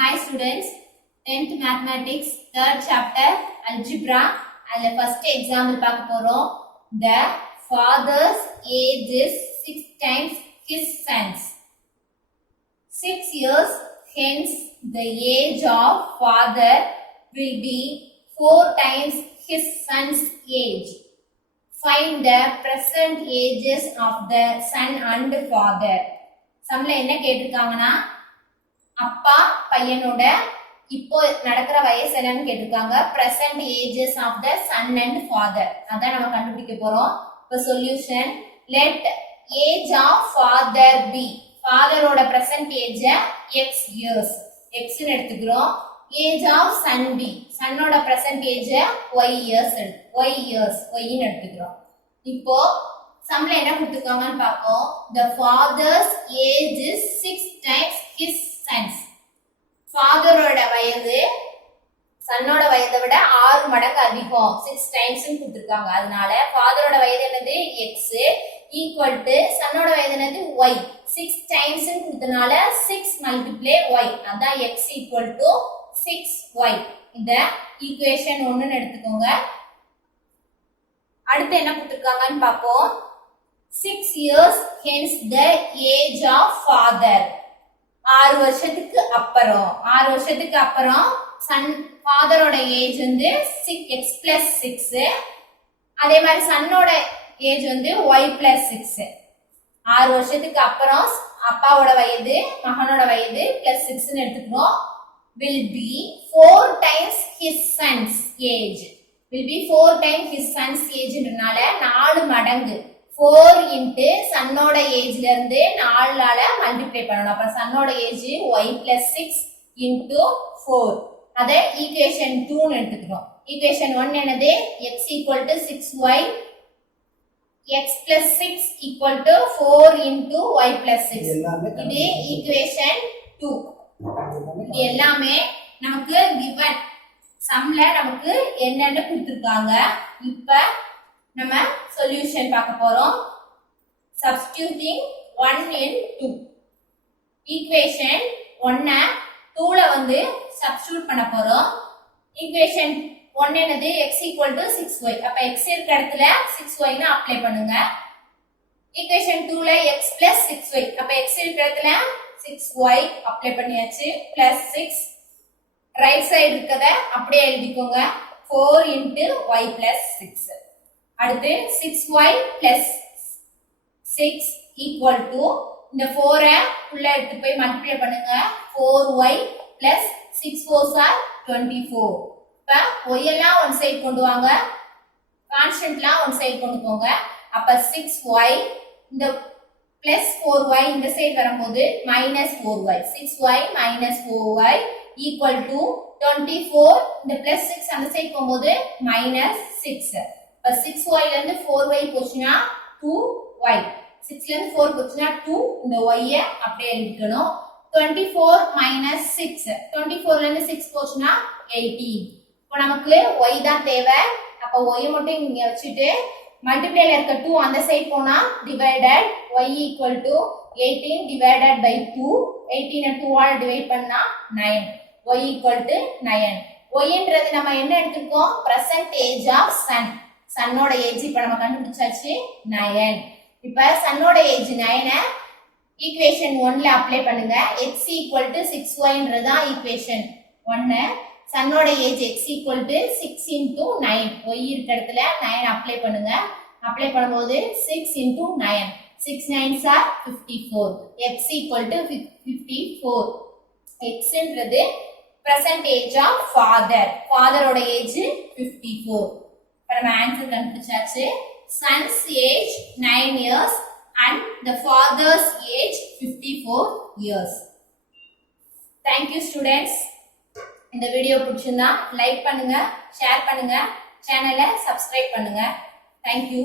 Hi students, 10th mathematics, 3rd chapter, algebra. And the first example பார்க்க போறோம். The father's age is 6 times his son's. 6 years, hence the age of father will be 4 times his son's age. Find the present ages of the son and father. சம்ல என்ன கேட்டிருக்காங்கன்னா அப்பா பையனோட இப்போ நடக்கிற வயசு என்னன்னு கேட்டிருக்காங்க. Present ages of the son and father அதான் நம்ம கண்டுபிடிக்க போறோம். இப்போ solution, let age of father be. ஃபாதரோட பிரசன்ட் ஏஜ் எக்ஸ் இயர்ஸ், எக்ஸ்னு எடுத்துக்கிறோம். ஏஜ் ஆஃப் சன் பி, சன்னோட பிரசன்ட் ஏஜ் ஒய் இயர்ஸ், ஒய்ன்னு எடுத்துக்கிறோம். இப்போ சம்ல என்ன கொடுத்துருக்காங்கன்னு பார்ப்போம். The father's age is 6 times his son's. ஃபாதரோட வயது சன்னோட வயதை விட 6 மடங்கு அதிகம், 6 டைம்ஸ் கொடுத்துருக்காங்க. அதனால ஃபாதரோட வயது என்னது எக்ஸ் ஈக்குவல் டு சன்னோட வயது என்னது ஒய். 6 டைம்ஸ் கொடுத்தனால 6 மல்டிப்ளை ஒய், அதான் எக்ஸ் ஈக்குவல் டு 6y. இந்த ஈக்குவேஷன் 1ன்னு எடுத்துக்கோங்க. அடுத்து என்ன கொடுத்துருக்காங்கன்னு பார்ப்போம். 6 years hence the age of father. 6 வருஷத்துக்கு அப்புறம் சன் ஃபாதரோட ஏஜ் வந்து x plus 6. அதே மாதிரி சன்னோட ஏஜ் வந்து y plus 6. 6 வருஷத்துக்கு அப்புறம் அப்பாவோட வயது மகனோட வயது plus 6ன்னு எடுத்துக்கிறோம். will be 4 times his son's age. will be 4 times his son's ageன்றனால 4 மடங்கு 4 into சன்னோட ஏஜ்ல இருந்து 4ஆல மல்டிப்ளை பண்ணணும். அப்ப சன்னோட ஏஜ் y plus 6 into 4. அத ஈக்குவேஷன் 2ன்னு எடுத்துக்கிறோம். ஈக்குவேஷன் 1 என்னது x equal to 6y, x plus 6 equal to 4 into y plus 6. இது ஈக்குவேஷன் 2. இது எல்லாமே நமக்கு given சம்ல நமக்கு என்னன்னு கொடுத்திருக்காங்க. இப்ப நம்ம சொல்யூஷன் பார்க்க போறோம். Substituting 1 in 2. ஈக்குவேஷன் 1 2ல வந்து சப்ஸ்டிட்யூட் பண்ண போறோம். ஈக்குவேஷன் 1 என்னது x equal to 6y. அப்ப x இருக்க இடத்துல 6y ன்னு அப்ளை பண்ணுங்க. ஈக்குவேஷன் 2ல x plus 6y. அப்ப x இருக்க இடத்துல 6y அப்ளை பண்ணியாச்சு. plus 6 ரைட் சைடு இருக்கத அப்படியே எழுதிக்கோங்க. 4 into y plus 6. அடுத்து 6y plus 6 equal to இந்த 4 உள்ள எடுத்து போய் மல்டிப்ளை பண்ணுங்க. 4y plus 6 4s are 24. இப்ப y எல்லாம் ஒன் சைடு கொண்டு வாங்க, கான்ஸ்டன்ட்லாம் ஒன் சைடு கொண்டு போங்க. அப்ப 6y இந்த plus 4y இந்த சைடு வரும்போது minus 4y, 6y minus 4y equal to 24. இந்த plus 6 அந்த சைடு போகும்போது minus 6. இப்ப 6y ல இருந்து 4y போச்சுனா 2y, 6ல இருந்து 4 போச்சுனா 2. இந்த y அப்படியே எழுதிக்கணும். 24 minus 6, 24ல இருந்து 6 போச்சுனா 18. இப்போ நமக்கு y தான் தேவை. அப்ப y மட்டும் இங்க வச்சிட்டு மல்டிப்ளைல இருக்க 2 அந்த சைடு போனா divided y equal to 18 divided by 2. 18 2 ஆல டிவைட் பண்ணா 9. y equal to 9. yன்றது நம்ம என்ன எடுத்துக்கோம், present age of son. சன்னோட ஏஜ் இப்ப நம்ம கண்டுபிடிச்சாச்சு 9. இப்ப சன்னோட ஏஜ் 9 ஈக்குவேஷன் 1ல அப்ளை பண்ணுங்க. x equal to 6y equation 1. சன்னோட age x equal to 6 into 9. y இருக்க இடத்துல 9 அப்ளை பண்ணுங்க. அப்ளை பண்ணும்போது 6 into 9, 6 9s are 54. x equal to 54. x ன்றது present age of father. ஃபாதரோட ஏஜ் 54. இப்ப நம்ம ஆன்சர் கண்டுபிடிச்சாச்சு. son's age 9 years and the father's age 54 years. Thank you students. இந்த வீடியோ பிடிச்சிருந்தா லைக் பண்ணுங்க, ஷேர் பண்ணுங்க, சேனலை சப்ஸ்கிரைப் பண்ணுங்க. Thank you.